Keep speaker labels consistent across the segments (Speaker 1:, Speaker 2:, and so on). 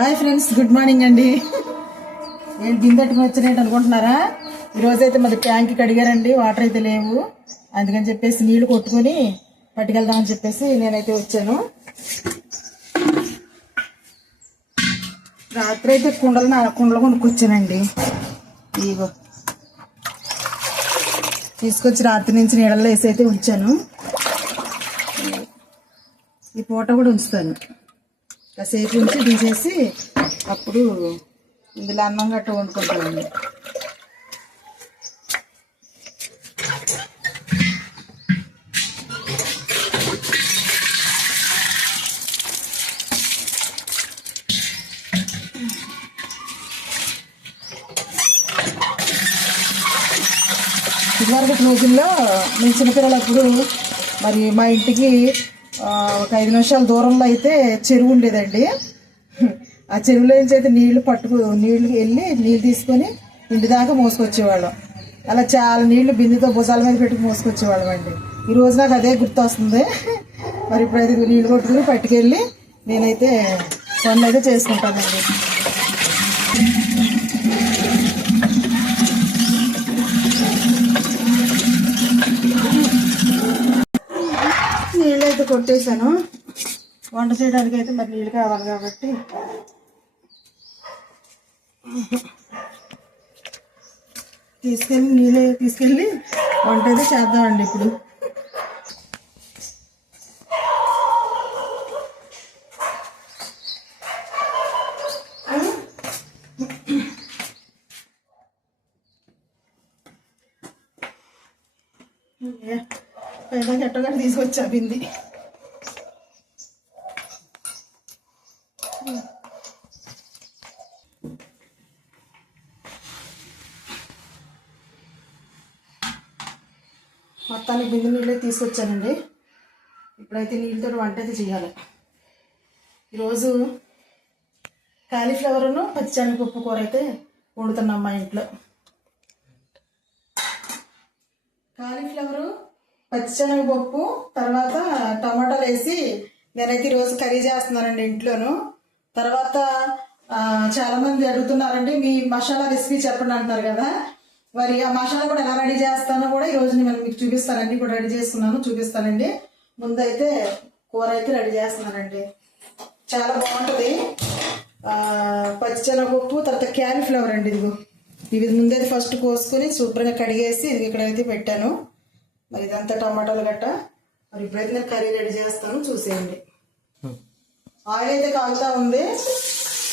Speaker 1: Hi friends good morning అండి. నేను బిందెట్టుకుని వచ్చినట్టు అనుకుంటున్నారా? ఈరోజు అయితే మరి ట్యాంక్ కడిగారండి వాటర్ అయితే లేవు. అందుకని చెప్పేసి నీళ్ళు కొట్టుకొని పట్టుకెళ్దామని చెప్పేసి నేనైతే వచ్చాను. రాత్రి అయితే కుండలు నా- కుండలు కొనుక్కొచ్చానండి. ఇగో. తీసుకొచ్చి రాత్రి నుంచి నీళ్ళలో వేసి అయితే ఉంచాను. ఈ పూట కూడా ఉంచుతాను. కాసేపు ఉంచి తీసేసి అప్పుడు ఇందులో అన్నం గట్ట వండుకుంటామండి. ఇదివరకు రోజుల్లో మేము చిన్నపిల్లలప్పుడు మరి మా ఇంటికి ఒక ఐదు నిమిషాల దూరంలో అయితే చెరువు ఉండేదండి. ఆ చెరువులో నుంచి అయితే నీళ్ళు పట్టుకు నీళ్ళు వెళ్ళి నీళ్ళు తీసుకొని ఇంటి దాకా మోసుకొచ్చేవాళ్ళం. అలా చాలా నీళ్ళు బిందెతో భుజాల మీద పెట్టుకు మోసుకొచ్చేవాళ్ళం అండి. ఈరోజు నాకు అదే గుర్తు వస్తుంది మరి ఇప్పుడైతే నీళ్ళు కొట్టుకుని పట్టుకెళ్ళి నేనైతే పనులు అయితే చేసుకుంటానండి నీళ్ళు అయితే కొట్టేశాను. వంట చేయడానికి అయితే మరి నీళ్ళు కావాలి కాబట్టి. తీసుకెళ్ళి నీళ్ళు తీసుకెళ్ళి వంట అయితే చేద్దామండి ఇప్పుడు. పైన ఎట్టగా తీసుకొచ్చా తీసుకొచ్చానండి. ఇప్పుడైతే నీళ్ళతో వంట అయితే చేయాలి. ఈరోజు కాలీఫ్లవర్ను పచ్చిశనగపప్పు కూర అయితే వండుతున్నాం మా ఇంట్లో. కాలీఫ్లవరు పచ్చిశనగపప్పు తర్వాత టమాటాలు వేసి నేనైతే ఈరోజు కర్రీ చేస్తున్నానండి ఇంట్లోను. తర్వాత చాలామంది అడుగుతున్నారండి మీ మసాలా రెసిపీ చెప్పండి అంటున్నారు కదా. మరి ఆ మసాలా కూడా ఎలా రెడీ చేస్తానో కూడా ఈరోజు నేను మీకు చూపిస్తాను. అన్ని కూడా రెడీ చేసుకున్నాను. చూపిస్తానండి. ముందైతే కూర అయితే రెడీ చేస్తున్నానండి. చాలా బాగుంటుంది. పచ్చిశనగపప్పు తర్వాత క్యాలీఫ్లవర్ అండి ఇదిగో. ఇవి ముందైతే ఫస్ట్ కోసుకొని శుభ్రంగా కడిగేసి ఇది ఇక్కడైతే పెట్టాను. మరి ఇదంతా టమాటాలు గట్ట. మరి ఇప్పుడైతే నేను కర్రీ రెడీ చేస్తాను. చూసేయండి. ఆయిల్ అయితే కాగుతా ఉంది.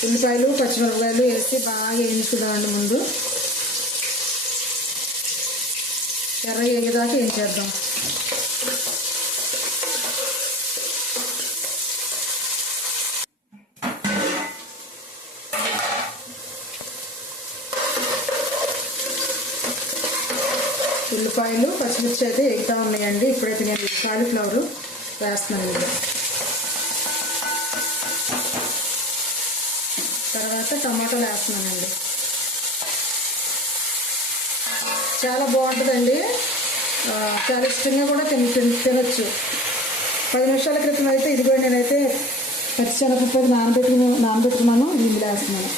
Speaker 1: ఉల్లిపాయలు పచ్చిమిరపకాయలు వేసి బాగా వేయించుదామండి ముందు. ఎర్ర ఎగదాకా ఏం చేద్దాం? ఉల్లిపాయలు పచ్చిమిర్చి అయితే ఎగుతా ఉన్నాయండి. ఇప్పుడైతే నేను కాలీఫ్లవర్ వేస్తున్నాను ఇందులో. తర్వాత టమాటాలు వేస్తున్నానండి. చాలా బాగుంటుందండి. చాలా ఇష్టంగా కూడా తిని తిని- తినొచ్చు. పది నిమిషాల క్రితం అయితే ఇదిగో నేనైతే పచ్చిశనగపప్పు అయితే నానబెట్టుకుని నానబెట్టుకున్నాను. దీన్ని వేస్తున్నాను.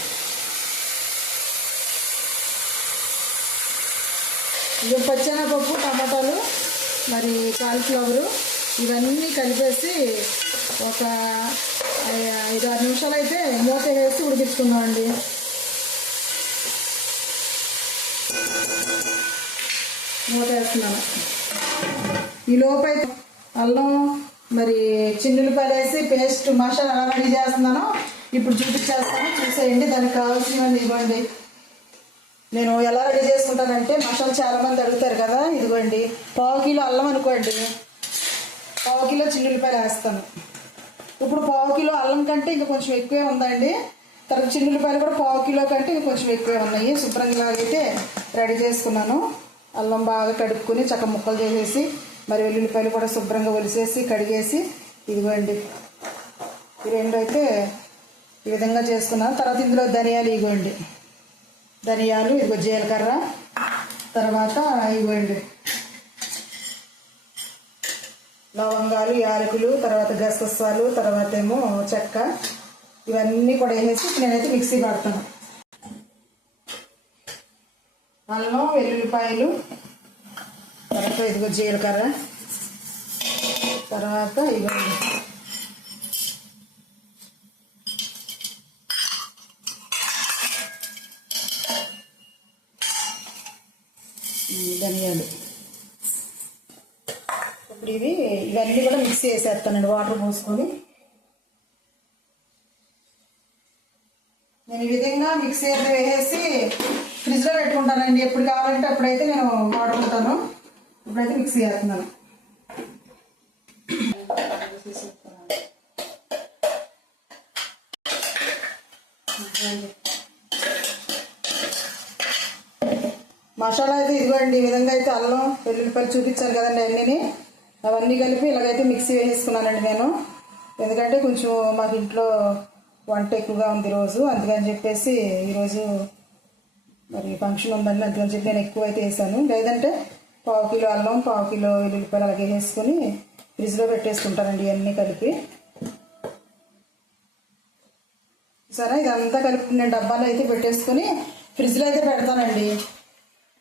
Speaker 1: ఇది పచ్చెనగపప్పు టమాటాలు మరి కాలీఫ్లవరు ఇవన్నీ కలిపేసి ఒక ఐదు ఆరు నిమిషాలు అయితే మూత వేసి ఉడికించుకున్నామండి మూత వేస్తున్నాను ఈ లోపైతే అల్లం మరి చిన్నులపాయలు వేసి పేస్ట్ మసాలా ఎలా రెడీ చేస్తున్నానో ఇప్పుడు చూపించేస్తాను. చూసేయండి దానికి కావాల్సినవన్నీ ఇవ్వండి. నేను ఎలా రెడీ చేసుకుంటానంటే మసాలా చాలామంది అడుగుతారు కదా ఇదిగోండి పావు కిలో అల్లం అనుకోండి పావు కిలో చిన్నులపాయలు వేస్తాను. ఇప్పుడు పావు కిలో అల్లం కంటే ఇంకా కొంచెం ఎక్కువే ఉందండి. తర్వాత చిన్నులపాయలు కూడా పావు కిలో కంటే ఇంకా కొంచెం ఎక్కువే ఉన్నాయి. శుభ్రంగా అయితే రెడీ చేసుకున్నాను. అల్లం బాగా కడుక్కుని చక్క ముక్కలు చేసేసి మరి వెల్లుల్లిపాయలు కూడా శుభ్రంగా ఒలిసేసి కడిగేసి ఇదిగోండి. ఈ రెండు అయితే ఈ విధంగా చేసుకున్నాను. తర్వాత ఇందులో ధనియాలు ఇగోండి ధనియాలు ఇదిగో జీలకర్ర. తర్వాత ఇవ్వండి లవంగాలు యాలకులు తర్వాత గసగసాలు తర్వాత ఏమో చెక్క. ఇవన్నీ కూడా వేసేసి నేనైతే మిక్సీ పడతాను అల్లం వెల్లుల్లిపాయలు తర్వాత ఇదిగో జీలకర్ర తర్వాత ఇదిగో ధనియాలు. ఇప్పుడు ఇవి ఇవన్నీ కూడా మిక్సీ వేసేస్తానండి వాటర్ పోసుకొని. నేను ఈ విధంగా మిక్సీ అయితే వేసేసి ఫ్రిడ్జ్లో ఎప్పుడు కావాలంటే అప్పుడైతే నేను వాడుకుంటాను ఇప్పుడైతే మిక్సీ చేస్తున్నాను. మసాలా అయితే ఇదిగోండి ఈ విధంగా అయితే అల్లం వెల్లుల్లిపాయలు చూపించాను కదండి అన్నీ అవన్నీ కలిపి ఇలాగైతే మిక్సీ వేసేసుకున్నానండి నేను. ఎందుకంటే కొంచెం మాకు ఇంట్లో వంట ఎక్కువగా ఉంది రోజు. అందుకని చెప్పేసి ఈరోజు మరి ఫంక్షన్ ఉందండి అందుకని చెప్పి నేను ఎక్కువ అయితే వేసాను. లేదంటే పావు కిలో అల్లం పావు కిలో వెల్లుల్లిపాయలు అలాగే వేసుకొని ఫ్రిడ్జ్లో పెట్టేసుకుంటానండి ఇవన్నీ కలిపి. సరే ఇదంతా కలిపి నేను డబ్బాలో అయితే పెట్టేసుకొని ఫ్రిడ్జ్లో అయితే పెడతానండి.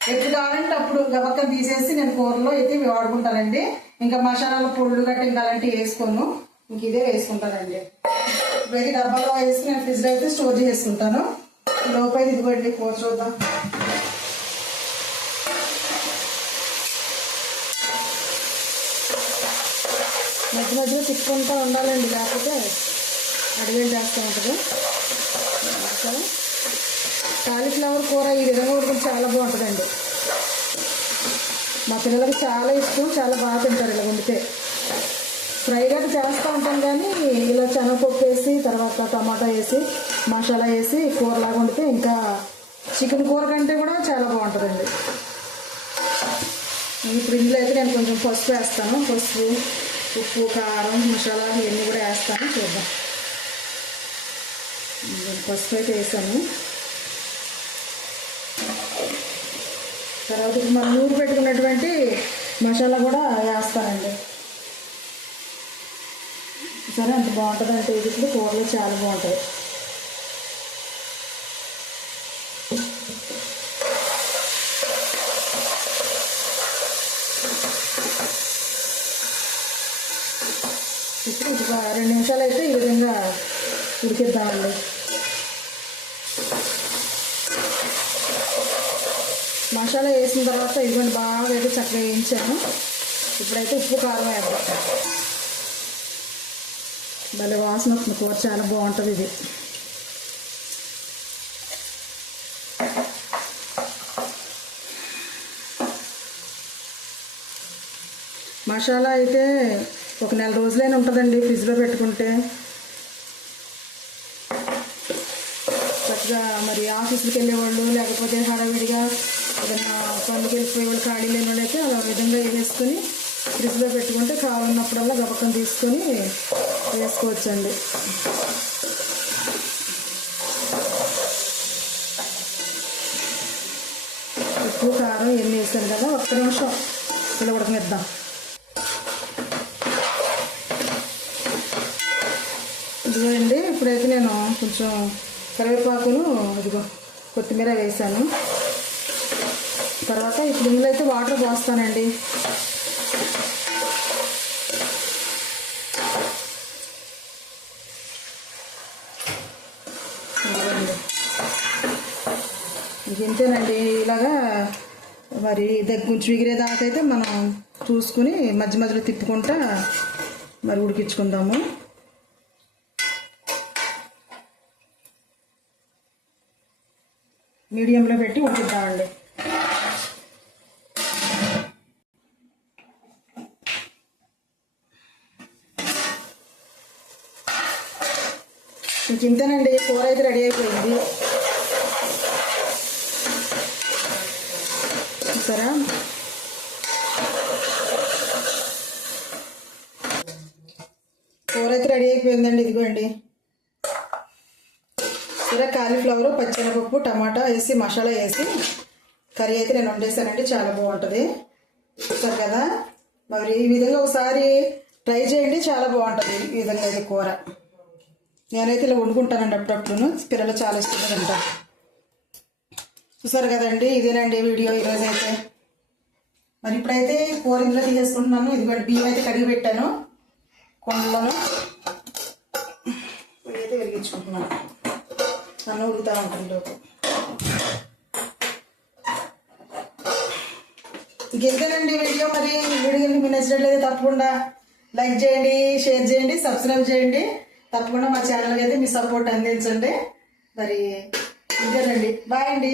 Speaker 1: ఎప్పుడు కావాలంటే అప్పుడు గబక్క తీసేసి నేను కూరలో అయితే వాడుకుంటానండి. ఇంకా మసాలాల పొళ్ళు గట్ట ఇంకా అలాంటివి వేసుకోను. ఇంక ఇదే వేసుకుంటానండి. ఇప్పుడైతే డబ్బాలో వేసి నేను ఫ్రిడ్జ్లో అయితే స్టోర్ చేసుకుంటాను లోపైతే ఇదిగోండి కూర చూద్దాం. మధ్య మధ్యలో తిప్పుకుంటూ ఉండాలండి లేకపోతే అడిగేది చేస్తూ ఉంటుంది. సరే. కాలీఫ్లవర్ కూర ఈ విధంగా ఉడికి చాలా బాగుంటుందండి. మా పిల్లలకి చాలా ఇష్టం చాలా బాగా తింటారు ఇలా వండితే. ఫ్రైగా చేస్తూ ఉంటాం కానీ ఇలా శనగపప్పు వేసి తర్వాత టమాటా వేసి మసాలా వేసి కూరలాగా వండితే ఇంకా చికెన్ కూర కంటే కూడా చాలా బాగుంటుందండి. ఇప్పుడు ఇందులో అయితే నేను కొంచెం పసుపు వేస్తాను. పసుపు ఉప్పు కారం మసాలా ఇవన్నీ కూడా వేస్తాను. చూద్దాం. నేను పసుపు అయితే వేసాను. తర్వాత మనం నూరు పెట్టుకున్నటువంటి మసాలా కూడా వేస్తానండి. సరే అంత బాగుంటుందంటే ఇది ఇప్పుడు కూరలో చాలా బాగుంటుంది ఇప్పుడు ఒక రెండు నిమిషాలు అయితే ఈ విధంగా ఉడికిద్దామండి. మసాలా వేసిన తర్వాత ఇదిగోండి బాగా అయితే చక్కగా వేయించాను. ఇప్పుడైతే ఉప్పు కారం వేద్దాం భలే వాసన వస్తుంది కూర చాలా బాగుంటుంది ఇది. మసాలా అయితే ఒక నెల రోజులైనా ఉంటుందండి ఫ్రిడ్జ్లో పెట్టుకుంటే. చక్కగా మరి ఆఫీసులకు వెళ్ళేవాళ్ళు లేకపోతే హడావిడిగా ఏదైనా పనులకు వెళ్ళిపోయేవాళ్ళు ఖాళీ లేని వాళ్ళు అయితే అలా విధంగా వేసుకొని ఫ్రిడ్జ్లో పెట్టుకుంటే కావాలన్నప్పుడల్లా గబకం తీసుకొని వేసుకోవచ్చండి. ఉప్పు కారం ఎన్ని వేసాను కదా ఒక్క నిమిషం. ఇలా ఉడకనిద్దాం ఇదిగోండి ఇప్పుడైతే నేను కొంచెం కరివేపాకును ఇదిగో కొత్తిమీర వేసాను తర్వాత ఇప్పుడు ఇందులో అయితే వాటర్ పోస్తానండి. ఇంతేనండి ఇలాగా మరి దగ్గర కొంచెం ఎగిరేదాకా అయితే మనం చూసుకుని మధ్య మధ్యలో తిప్పుకుంటా మరి ఉడికించుకుందాము. మీడియంలో పెట్టి ఉడికిద్దామండి. ఇంక ఇంతేనండి కూర అయితే రెడీ అయిపోయింది. చూసారా? కూర అయితే రెడీ అయిపోయిందండి ఇదిగోండి. కాలీఫ్లవర్ పచ్చెనపప్పు టమాటా వేసి మసాలా వేసి కర్రీ అయితే నేను వండేసానండి చాలా బాగుంటుంది. చూస్తారు కదా? మరి ఈ విధంగా ఒకసారి ట్రై చేయండి. చాలా బాగుంటుంది ఈ విధంగా అయితే కూర. నేనైతే ఇలా వండుకుంటానండి అప్పుడప్పుడు పిల్లలు చాలా ఇష్టంగా తింటారు చూసారు కదండి? ఇదేనండి వీడియో ఈరోజు అయితే. మరి ఇప్పుడైతే కూర ఇందులో తీసేసుకుంటున్నాను. ఇదిగోండి బియ్యం అయితే కడిగి పెట్టాను. కొండలను ఇప్పుడైతే వెలిగించుకుంటున్నాను. అన్నం ఉడుకుతా ఉంటుంది లోపు ఇంకెంతేనండి వీడియో మరి. ఈ వీడియో మీకు నచ్చినట్లయితే తప్పకుండా లైక్ చేయండి షేర్ చేయండి సబ్స్క్రైబ్ చేయండి. తప్పకుండా మా ఛానల్కి అయితే మీ సపోర్ట్ అందించండి. మరి ఇంకేనండి బాయ్ అండి.